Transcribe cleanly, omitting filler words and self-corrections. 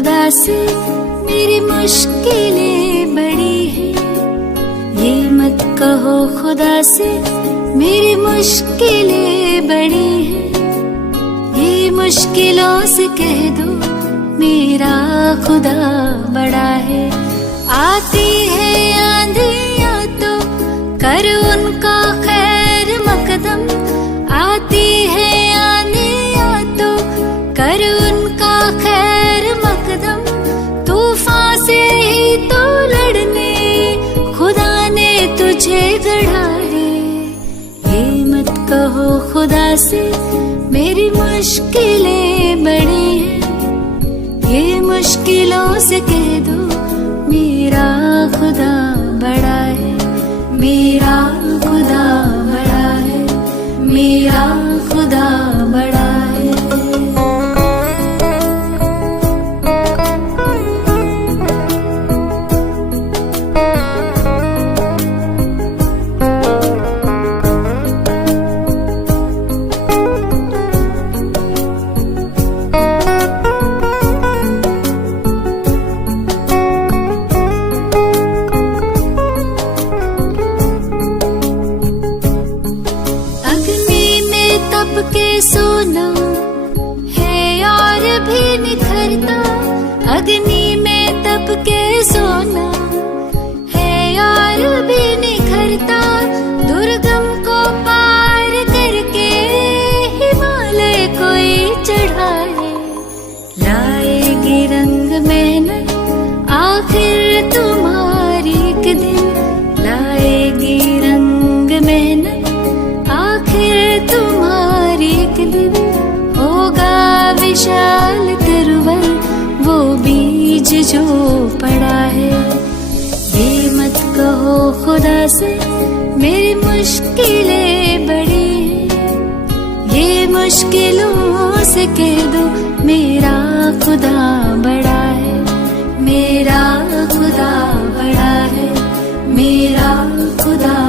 खुदा से मेरी मुश्किलें बड़ी हैं। ये मत कहो खुदा से मेरी मुश्किलें बड़ी हैं। ये मुश्किलों से कह दो मेरा खुदा बड़ा है। आती है आंधियाँ तो कर उनका खैर मकदम। आती है आंधियाँ तो कर उनका खैर मकदम। तूफान से ही तो लड़ने खुदा ने तुझे गढ़ा है। ये मत कहो खुदा से मेरी मुश्किलें बड़ी हैं। ये मुश्किलों से कह दो मेरा खुदा बड़ा है। मेरा खुदा बड़ा है। मेरा खुदा बड़ा है। तप के सोना है और भी निखरता। अग्नि में तप के सोना है और भी निखरता। दुर्गम को पार करके हिमालय कोई चढ़ाए। लाएगी रंग मेहनत आखिर तुम्हारी एक दिन। लाएगी रंग मेहनत आखिर तुम्हारी एक दिन। होगा विशाल तरवर वो बीज जो पड़ा है। ये मत कहो खुदा से मेरी मुश्किलें बड़ी हैं। ये मुश्किलों से कह दो मेरा खुदा बड़ा है। मेरा खुदा बड़ा है। मेरा खुदा